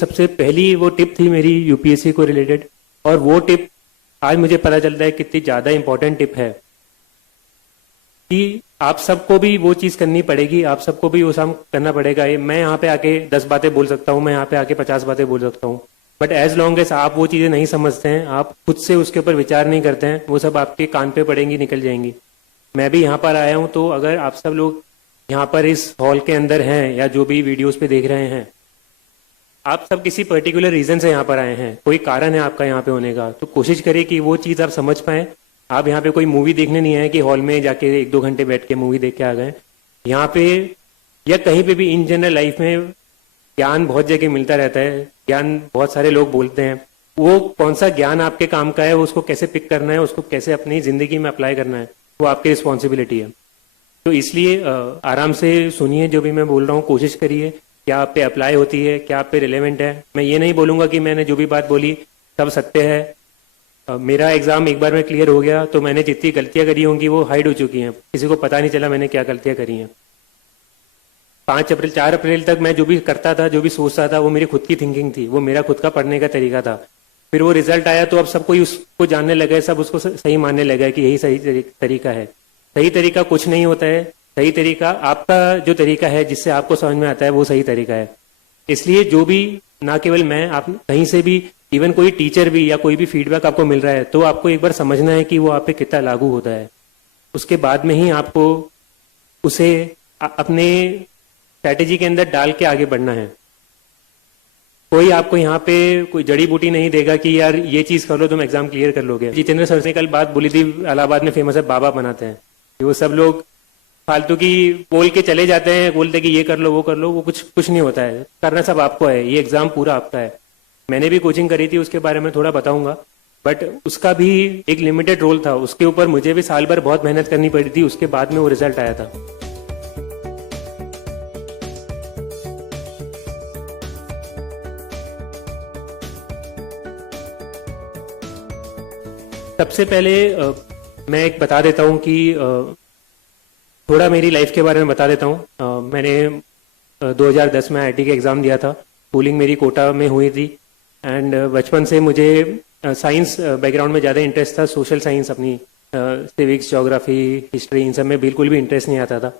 सबसे पहली वो टिप थी मेरी यूपीएससी को रिलेटेड, और वो टिप आज मुझे पता चलता है कितनी ज़्यादा इंपॉर्टेंट टिप है कि आप सबको भी वो चीज़ करनी पड़ेगी, आप सबको भी वो काम करना पड़ेगा। मैं यहाँ पे आके 10 बातें बोल सकता हूँ, मैं यहाँ पे आके 50 बातें बोल सकता हूँ, बट एज लॉन्ग एज आप वो चीज़ें नहीं समझते हैं, आप खुद से उसके ऊपर विचार नहीं करते हैं, वो सब आपके कान पे पड़ेंगी, निकल जाएंगी। मैं भी यहाँ पर आया हूँ, तो अगर आप सब लोग यहाँ पर इस हॉल के अंदर हैं या जो भी वीडियोस पे देख रहे हैं, आप सब किसी पर्टिकुलर रीजन से यहाँ पर आए हैं, कोई कारण है आपका यहाँ पे होने का, तो कोशिश करिए कि वो चीज़ आप समझ पाएं। आप यहाँ पे कोई मूवी देखने नहीं आए कि हॉल में जाके 1-2 घंटे बैठ के मूवी देख के आ गए। यहाँ पे या कहीं पे भी इन जनरल लाइफ में ज्ञान बहुत जगह मिलता रहता है, ज्ञान बहुत सारे लोग बोलते हैं, वो कौन सा ज्ञान आपके काम का है, उसको कैसे पिक करना है, उसको कैसे अपनी जिंदगी में अप्लाई करना है, वो आपकी रिस्पॉन्सिबिलिटी है। तो इसलिए आराम से सुनिए जो भी मैं बोल रहा हूँ, कोशिश करिए क्या आप पे अप्लाई होती है, क्या आप पे रिलेवेंट है। मैं ये नहीं बोलूंगा कि मैंने जो भी बात बोली सब सत्य है। मेरा एग्जाम एक बार में क्लियर हो गया तो मैंने जितनी गलतियां करी होंगी वो हाइड हो चुकी हैं, किसी को पता नहीं चला मैंने क्या गलतियां करी हैं। 4 अप्रैल तक मैं जो भी करता था, जो भी सोचता था, वो मेरी खुद की थिंकिंग थी, वो मेरा खुद का पढ़ने का तरीका था। फिर वो रिजल्ट आया तो अब सब कोई उसको जानने लगा, सब उसको सही मानने लगा कि यही सही तरीका है। सही तरीका कुछ नहीं होता है, सही तरीका आपका जो तरीका है जिससे आपको समझ में आता है वो सही तरीका है। इसलिए जो भी, ना केवल मैं, आप कहीं से भी, इवन कोई टीचर भी या कोई भी फीडबैक आपको मिल रहा है तो आपको एक बार समझना है कि वो आप पे कितना लागू होता है। उसके बाद में ही आपको उसे अपने स्ट्रैटेजी के अंदर डाल के आगे बढ़ना है। कोई आपको यहाँ पे कोई जड़ी बूटी नहीं देगा कि यार ये चीज कर लो तुम एग्जाम क्लियर कर लोगे। जितेंद्र सर ने कल बात बोली थी, इलाहाबाद में फेमस है, बाबा बनाते हैं, वो सब लोग फालतू की बोल के चले जाते हैं, बोलते कि ये कर लो वो कर लो, वो कुछ नहीं होता है। करना सब आपको है, ये एग्जाम पूरा आपका है। मैंने भी कोचिंग करी थी, उसके बारे में थोड़ा बताऊंगा, बट उसका भी एक लिमिटेड रोल था, उसके ऊपर मुझे भी साल भर बहुत मेहनत करनी पड़ी थी, उसके बाद में वो रिजल्ट आया था। सबसे पहले मैं एक बता देता हूँ कि थोड़ा मेरी लाइफ के बारे में बता देता हूँ। मैंने 2010 में आईआईटी का एग्ज़ाम दिया था। स्कूलिंग मेरी कोटा में हुई थी एंड बचपन से मुझे साइंस बैकग्राउंड में ज़्यादा इंटरेस्ट था। सोशल साइंस, अपनी सिविक्स, ज्योग्राफी, हिस्ट्री, इन सब में बिल्कुल भी इंटरेस्ट नहीं आता था।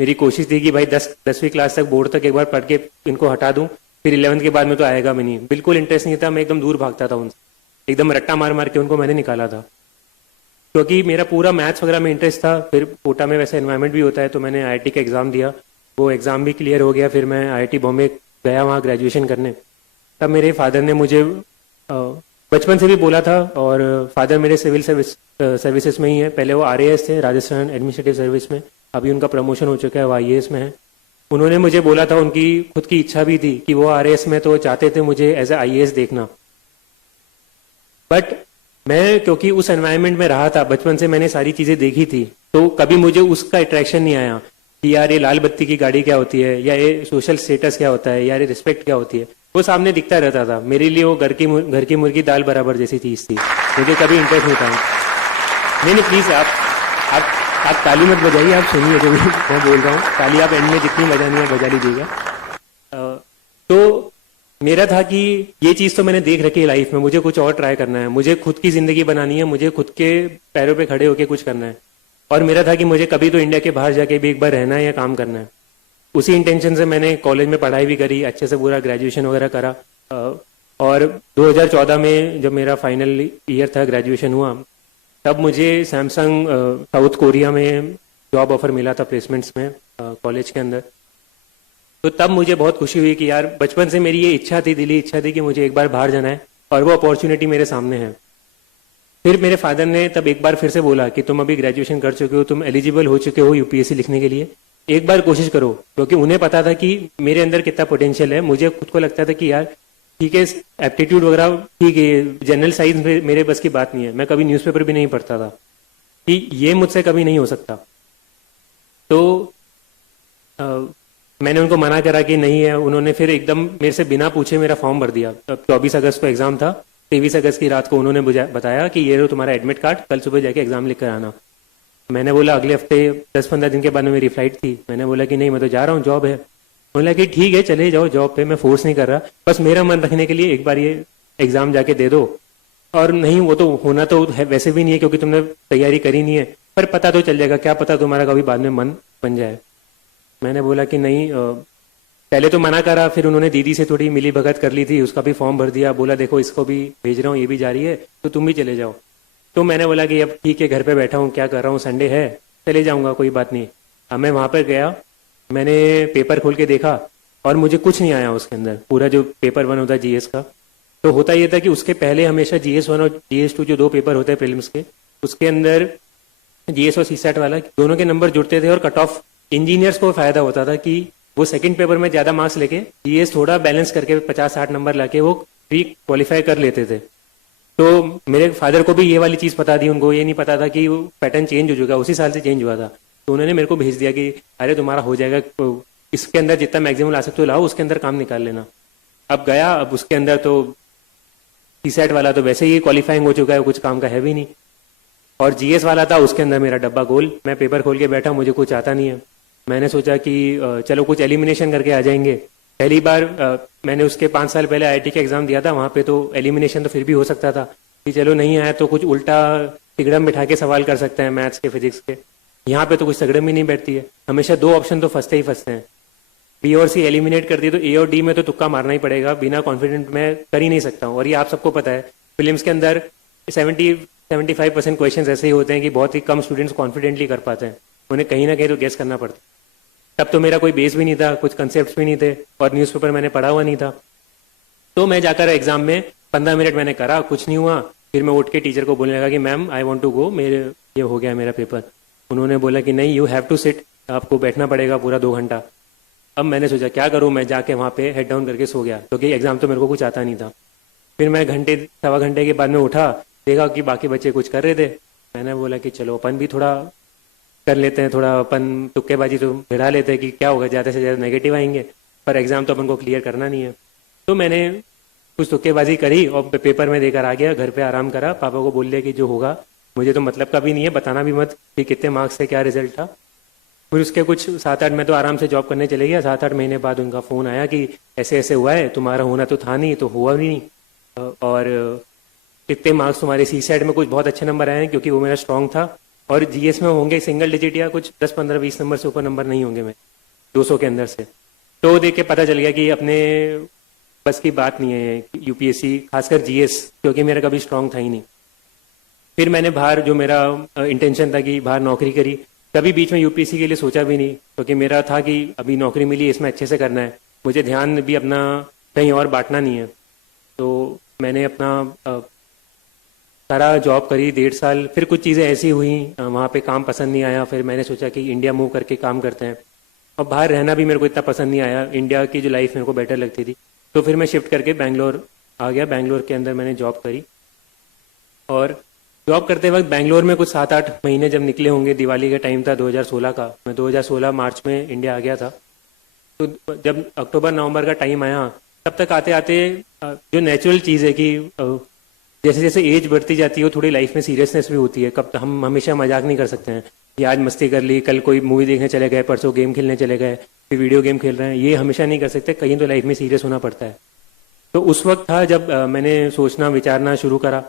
मेरी कोशिश थी कि भाई 10वीं क्लास तक, बोर्ड तक एक बार पढ़ के इनको हटा दूँ, फिर 11th के बाद में तो आएगा भी नहीं। बिल्कुल इंटरेस्ट नहीं था, मैं एकदम दूर भागता था उनसे, एकदम रट्टा मार मार के उनको मैंने निकाला था, क्योंकि मेरा पूरा मैथ्स वगैरह में इंटरेस्ट था। फिर कोटा में वैसे एनवायरनमेंट भी होता है, तो मैंने आईआईटी का एग्ज़ाम दिया, वो एग्ज़ाम भी क्लियर हो गया। फिर मैं आईआईटी बॉम्बे गया वहाँ ग्रेजुएशन करने। तब मेरे फादर ने मुझे बचपन से भी बोला था, और फादर मेरे सिविल सर्विसेज में ही है। पहले वो RAS थे, राजस्थान एडमिनिस्ट्रेटिव सर्विस में, अभी उनका प्रमोशन हो चुका है, वो IAS में है। उन्होंने मुझे बोला था, उनकी खुद की इच्छा भी थी कि वो RAS में, तो चाहते थे मुझे एज ए IAS देखना। बट मैं क्योंकि उस एनवायरनमेंट में रहा था, बचपन से मैंने सारी चीजें देखी थी, तो कभी मुझे उसका अट्रैक्शन नहीं आया कि यार ये लाल बत्ती की गाड़ी क्या होती है, या ये सोशल स्टेटस क्या होता है, यार ये रिस्पेक्ट क्या होती है। वो सामने दिखता रहता था। मेरे लिए वो घर की मुर्गी दाल बराबर जैसी चीज थी, मुझे कभी इंटरेस्ट नहीं था। नहीं प्लीज आप ताली मत बजाइए, आप सुनिए जो भी मैं बोल रहा हूँ। ताली आप एंड में जितनी बजानी है बजा लीजिएगा। तो मेरा था कि ये चीज तो मैंने देख रखी है लाइफ में, मुझे कुछ और ट्राई करना है, मुझे खुद की जिंदगी बनानी है, मुझे खुद के पैरों पे खड़े होके कुछ करना है। और मेरा था कि मुझे कभी तो इंडिया के बाहर जाके भी एक बार रहना है या काम करना है। उसी इंटेंशन से मैंने कॉलेज में पढ़ाई भी करी, अच्छे से पूरा ग्रेजुएशन वगैरह करा। और 2014 में जब मेरा फाइनल ईयर था, ग्रेजुएशन हुआ, तब मुझे सैमसंग साउथ कोरिया में जॉब ऑफर मिला था, प्लेसमेंट्स में कॉलेज के अंदर। तो तब मुझे बहुत खुशी हुई कि यार बचपन से मेरी ये इच्छा थी, दिली इच्छा थी कि मुझे एक बार बाहर जाना है, और वो अपॉर्चुनिटी मेरे सामने है। फिर मेरे फादर ने तब एक बार फिर से बोला कि तुम अभी ग्रेजुएशन कर चुके हो, तुम एलिजिबल हो चुके हो यूपीएससी लिखने के लिए, एक बार कोशिश करो। क्योंकि उन्हें पता था कि मेरे अंदर कितना पोटेंशियल है। मुझे खुद को लगता था कि यार ठीक है, एप्टीट्यूड वगैरह ठीक है, जनरल साइंस मेरे बस की बात नहीं है, मैं कभी न्यूज़पेपर भी नहीं पढ़ता था, कि ये मुझसे कभी नहीं हो सकता। तो मैंने उनको मना करा कि नहीं है। उन्होंने फिर एकदम मेरे से बिना पूछे मेरा फॉर्म भर दिया। 24 अगस्त को एग्जाम था, 23 अगस्त की रात को उन्होंने बताया कि ये लो तुम्हारा एडमिट कार्ड, कल सुबह जाके एग्जाम लिख कर आना। मैंने बोला अगले हफ्ते 10-15 दिन के बाद में मेरी फ्लाइट थी। मैंने बोला कि नहीं, मैं तो जा रहा हूँ, जॉब है। बोला कि ठीक है चले जाओ जॉब पे, मैं फोर्स नहीं कर रहा, बस मेरा मन रखने के लिए एक बार ये एग्जाम जाके दे दो। और नहीं वो तो होना तो है वैसे भी नहीं है क्योंकि तुमने तैयारी करी नहीं है, पर पता तो चल जाएगा, क्या पता तुम्हारा कभी बाद में मन बन जाए। मैंने बोला कि नहीं, पहले तो मना करा, फिर उन्होंने दीदी से थोड़ी मिली भगत कर ली थी, उसका भी फॉर्म भर दिया, बोला देखो इसको भी भेज रहा हूँ, ये भी जा रही है तो तुम भी चले जाओ। तो मैंने बोला कि अब ठीक है, घर पे बैठा हूँ, क्या कर रहा हूँ, संडे है, चले जाऊंगा, कोई बात नहीं। अब मैं वहां पर गया, मैंने पेपर खोल के देखा और मुझे कुछ नहीं आया उसके अंदर, पूरा जो पेपर वन होता है जीएस का। तो होता यह था कि उसके पहले हमेशा जीएस वन और जीएस टू जो दो पेपर होते हैं प्रीलिम्स के, उसके अंदर जीएस और सीसैट वाला दोनों के नंबर जुड़ते थे और कट ऑफ इंजीनियर्स को फायदा होता था कि वो सेकंड पेपर में ज्यादा मार्क्स लेके जीएस थोड़ा बैलेंस करके 50-60 नंबर लाके वो प्री क्वालिफाई कर लेते थे। तो मेरे फादर को भी ये वाली चीज पता थी, उनको ये नहीं पता था कि वो पैटर्न चेंज हो चुका, उसी साल से चेंज हुआ था। तो उन्होंने मेरे को भेज दिया कि अरे तुम्हारा हो जाएगा, इसके अंदर जितना मैक्सिमम ला सकते हो लाओ, उसके अंदर काम निकाल लेना। अब गया, अब उसके अंदर तो सीसैट वाला तो वैसे ही क्वालिफाइंग हो चुका है, कुछ काम का है भी नहीं, और जीएस वाला था उसके अंदर मेरा डब्बा गोल। मैं पेपर खोल के बैठा, मुझे कुछ आता नहीं है। मैंने सोचा कि चलो कुछ एलिमिनेशन करके आ जाएंगे। पहली बार मैंने उसके 5 साल पहले आईआईटी का एग्जाम दिया था, वहां पे तो एलिमिनेशन तो फिर भी हो सकता था कि चलो नहीं आया तो कुछ उल्टा तिगड़म बिठा के सवाल कर सकते हैं मैथ्स के, फिजिक्स के। यहाँ पे तो कुछ तिगड़म ही नहीं बैठती है, हमेशा 2 ऑप्शन तो फंसते ही फंसते हैं। बी और सी एलिमिनेट कर दिए तो ए और डी में तो तुक्का मारना ही पड़ेगा, बिना कॉन्फिडेंट मैं कर ही नहीं सकता हूँ। और ये आप सबको पता है, फिल्म्स के अंदर 70-75% क्वेश्चन ऐसे ही होते हैं कि बहुत ही कम स्टूडेंट्स कॉन्फिडेंटली कर पाते हैं, उन्हें कहीं ना कहीं तो गेस करना पड़ता है। तब तो मेरा कोई बेस भी नहीं था, कुछ कंसेप्ट भी नहीं थे, और न्यूज़पेपर मैंने पढ़ा हुआ नहीं था। तो मैं जाकर एग्जाम में 15 मिनट मैंने करा, कुछ नहीं हुआ। फिर मैं उठ के टीचर को बोलने लगा कि ma'am I want to go, मेरे ये हो गया मेरा पेपर। उन्होंने बोला कि नहीं, यू हैव टू सिट, आपको बैठना पड़ेगा पूरा 2 घंटा। अब मैंने सोचा क्या करूं, मैं जाके वहां पे हेड डाउन करके सो गया क्योंकि एग्जाम तो मेरे को कुछ आता नहीं था। फिर मैं घंटे सवा घंटे के बाद में उठा, देखा कि बाकी बच्चे कुछ कर रहे थे। मैंने बोला कि चलो अपन भी थोड़ा कर लेते हैं, थोड़ा अपन तुक्केबाजी तो भिड़ा लेते हैं कि क्या होगा, ज़्यादा से ज़्यादा नेगेटिव आएंगे, पर एग्जाम तो अपन को क्लियर करना नहीं है। तो मैंने कुछ तुक्केबाजी करी और पेपर में देकर आ गया, घर पे आराम करा, पापा को बोल दिया कि जो होगा मुझे तो मतलब का भी नहीं है, बताना भी मत कि कितने मार्क्स से क्या रिजल्ट था। फिर उसके कुछ 7-8 मैं तो आराम से जॉब करने चले गया। 7-8 महीने बाद उनका फ़ोन आया कि ऐसे ऐसे हुआ है, तुम्हारा होना तो था नहीं तो हुआ भी नहीं, और कितने मार्क्स तुम्हारे सीसैट में कुछ बहुत अच्छे नंबर आए हैं, क्योंकि वो मेरा स्ट्रांग था, और जीएस में होंगे सिंगल डिजिट या कुछ 10-15-20 नंबर से ऊपर नंबर नहीं होंगे मैं 200 के अंदर से। तो देख के पता चल गया कि अपने बस की बात नहीं है यूपीएससी, खासकर जीएस, क्योंकि मेरा कभी स्ट्रांग था ही नहीं। फिर मैंने बाहर, जो मेरा इंटेंशन था कि बाहर नौकरी करी, कभी बीच में यूपीएससी के लिए सोचा भी नहीं, क्योंकि मेरा था कि अभी नौकरी मिली, इसमें अच्छे से करना है, मुझे ध्यान भी अपना कहीं और बांटना नहीं है। तो मैंने अपना सारा जॉब करी 1.5 साल। फिर कुछ चीज़ें ऐसी हुई, वहाँ पे काम पसंद नहीं आया, फिर मैंने सोचा कि इंडिया मूव करके काम करते हैं, और बाहर रहना भी मेरे को इतना पसंद नहीं आया, इंडिया की जो लाइफ मेरे को बेटर लगती थी। तो फिर मैं शिफ्ट करके बैंगलोर आ गया। बैंगलोर के अंदर मैंने जॉब करी, और जॉब करते वक्त बैंगलोर में कुछ 7-8 महीने जब निकले होंगे, दिवाली का टाइम था 2016 का, मैं 2016 मार्च में इंडिया आ गया था। तो जब अक्टूबर नवंबर का टाइम आया, तब तक आते आते जो नेचुरल चीज़ है कि जैसे जैसे एज बढ़ती जाती है वो थोड़ी लाइफ में सीरियसनेस भी होती है। कब हम हमेशा मजाक नहीं कर सकते हैं कि आज मस्ती कर ली, कल कोई मूवी देखने चले गए, परसों गेम खेलने चले गए, फिर वीडियो गेम खेल रहे हैं, ये हमेशा नहीं कर सकते, कहीं तो लाइफ में सीरियस होना पड़ता है। तो उस वक्त था जब मैंने सोचना विचारना शुरू करा,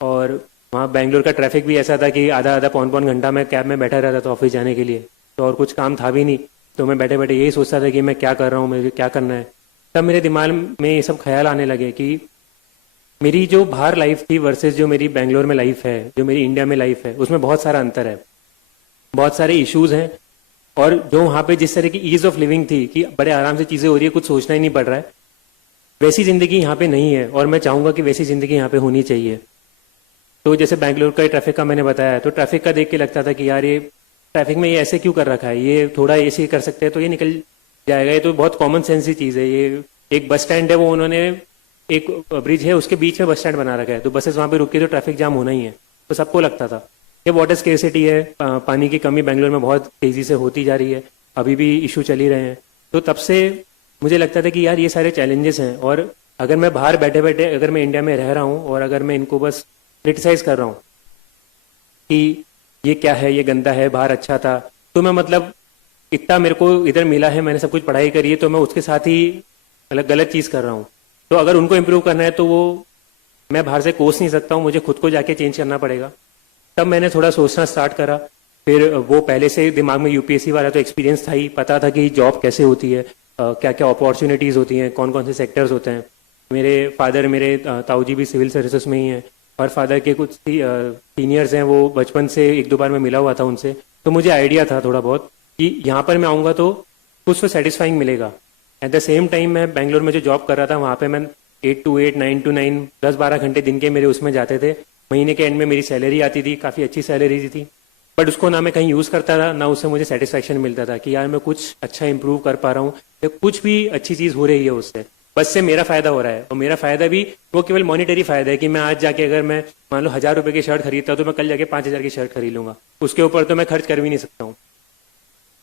और वहाँ बैंगलोर का ट्रैफिक भी ऐसा था कि आधा आधा पौन घंटा मैं कैब में बैठा रहता था ऑफिस जाने के लिए, तो और कुछ काम था भी नहीं। तो मैं बैठे बैठे यही सोचता था कि मैं क्या कर रहा हूँ, मुझे क्या करना है। तब मेरे दिमाग में ये सब ख्याल आने लगे कि मेरी जो बाहर लाइफ थी वर्सेस जो मेरी बैंगलोर में लाइफ है, जो मेरी इंडिया में लाइफ है, उसमें बहुत सारा अंतर है, बहुत सारे इश्यूज हैं। और जो वहाँ पे जिस तरह की ईज ऑफ लिविंग थी कि बड़े आराम से चीज़ें हो रही है, कुछ सोचना ही नहीं पड़ रहा है, वैसी ज़िंदगी यहाँ पे नहीं है, और मैं चाहूँगा कि वैसी ज़िंदगी यहाँ पे होनी चाहिए। तो जैसे बैंगलोर का ट्रैफिक का मैंने बताया, तो ट्रैफिक का देख के लगता था कि यार ये ट्रैफिक में ये ऐसे क्यों कर रखा है, ये थोड़ा ऐसे कर सकते हैं तो ये निकल जाएगा, ये तो बहुत कॉमन सेंस की चीज़ है। ये एक बस स्टैंड है, वो उन्होंने एक ब्रिज है उसके बीच में बस स्टैंड बना रखा है, तो बसेस वहाँ पे रुकी तो ट्रैफिक जाम होना ही है। तो सबको लगता था ये वाटर स्केर्सिटी है, पानी की कमी बैंगलोर में बहुत तेज़ी से होती जा रही है, अभी भी इशू चल ही रहे हैं। तो तब से मुझे लगता था कि यार ये सारे चैलेंजेस हैं, और अगर मैं बाहर बैठे बैठे अगर मैं इंडिया में रह रहा हूँ और अगर मैं इनको बस क्रिटिसाइज कर रहा हूँ कि ये क्या है, ये गंदा है, बाहर अच्छा था, तो मैं मतलब इतना मेरे को इधर मिला है, मैंने सब कुछ पढ़ाई करी है, तो मैं उसके साथ ही मतलब गलत चीज़ कर रहा हूँ। तो अगर उनको इम्प्रूव करना है तो वो मैं बाहर से कोर्स नहीं सकता हूँ, मुझे खुद को जाके चेंज करना पड़ेगा। तब मैंने थोड़ा सोचना स्टार्ट करा। फिर वो पहले से दिमाग में यूपीएससी वाला तो एक्सपीरियंस था ही, पता था कि जॉब कैसे होती है, क्या क्या अपॉर्चुनिटीज़ होती हैं, कौन कौन से सेक्टर्स होते हैं। मेरे फादर, मेरे ताऊ जी भी सिविल सर्विसेज में ही हैं, और फादर के कुछ सीनियर्स हैं, वो बचपन से एक दो बार मैं मिला हुआ था उनसे, तो मुझे आइडिया था थोड़ा बहुत कि यहाँ पर मैं आऊँगा तो कुछ तो सेटिस्फाइंग मिलेगा। एट द सेम टाइम मैं बेंगलोर में जो जॉब कर रहा था वहाँ पे मैं 8 to 8, 9 to 9, 10-12 घंटे दिन के मेरे उसमें जाते थे। महीने के एंड में मेरी सैलरी आती थी, काफ़ी अच्छी सैलरी थी, बट उसको ना मैं कहीं यूज़ करता था, ना उससे मुझे सेटिस्फैक्शन मिलता था कि यार मैं कुछ अच्छा इंप्रूव कर पा रहा हूँ या कुछ भी अच्छी चीज़ हो रही है उससे, बस से मेरा फायदा हो रहा है। और मेरा फायदा भी वो केवल मॉनिटरी फायदा है कि मैं आज जाके अगर मैं मान लो 1,000 रुपए की शर्ट खरीदता हूँ तो मैं कल जाके 5,000 की शर्ट खरीद लूंगा, उसके ऊपर तो मैं खर्च कर भी नहीं सकता हूँ।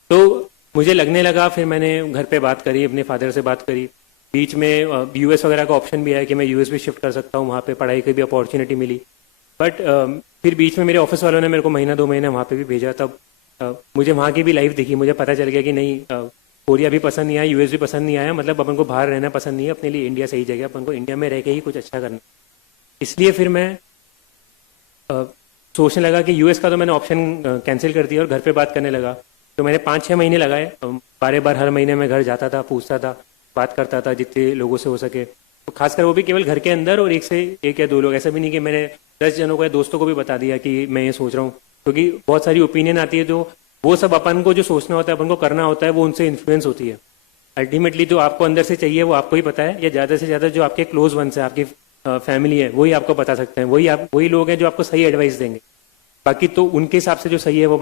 तो मुझे लगने लगा, फिर मैंने घर पे बात करी, अपने फादर से बात करी, बीच में यूएस वगैरह का ऑप्शन भी है कि मैं यूएस भी शिफ्ट कर सकता हूँ, वहाँ पे पढ़ाई की भी अपॉर्चुनिटी मिली। बट फिर बीच में मेरे ऑफिस वालों ने मेरे को महीना 2 महीने वहाँ पे भी भेजा, तब मुझे वहाँ की भी लाइफ दिखी, मुझे पता चल गया कि नहीं, कोरिया भी पसंद नहीं आया, यूएस भी पसंद नहीं आया, मतलब अपन को बाहर रहना पसंद नहीं है, अपने लिए इंडिया सही जगह, अपन को इंडिया में रह के ही कुछ अच्छा करना। इसलिए फिर मैं सोचने लगा कि यूएस का तो मैंने ऑप्शन कैंसिल कर दिया और घर पे बात करने लगा। तो मैंने 5-6 महीने लगाए, बार बार हर महीने मैं घर जाता था, पूछता था, बात करता था जितने लोगों से हो सके, तो खासकर वो भी केवल घर के अंदर, और एक या दो लोग, ऐसा भी नहीं कि मैंने 10 जनों को या दोस्तों को भी बता दिया कि मैं ये सोच रहा हूँ, क्योंकि बहुत सारी ओपिनियन आती है, जो वो सब अपन को जो सोचना होता है, अपन को करना होता है, वो उनसे इन्फ्लुएंस होती है। अल्टीमेटली जो आपको अंदर से चाहिए वो आपको ही पता है, या ज़्यादा से ज़्यादा जो आपके क्लोज वंस है, आपकी फैमिली है, वही आपको बता सकते हैं, वही लोग हैं जो आपको सही एडवाइस देंगे। बाकी तो उनके हिसाब से जो सही है वो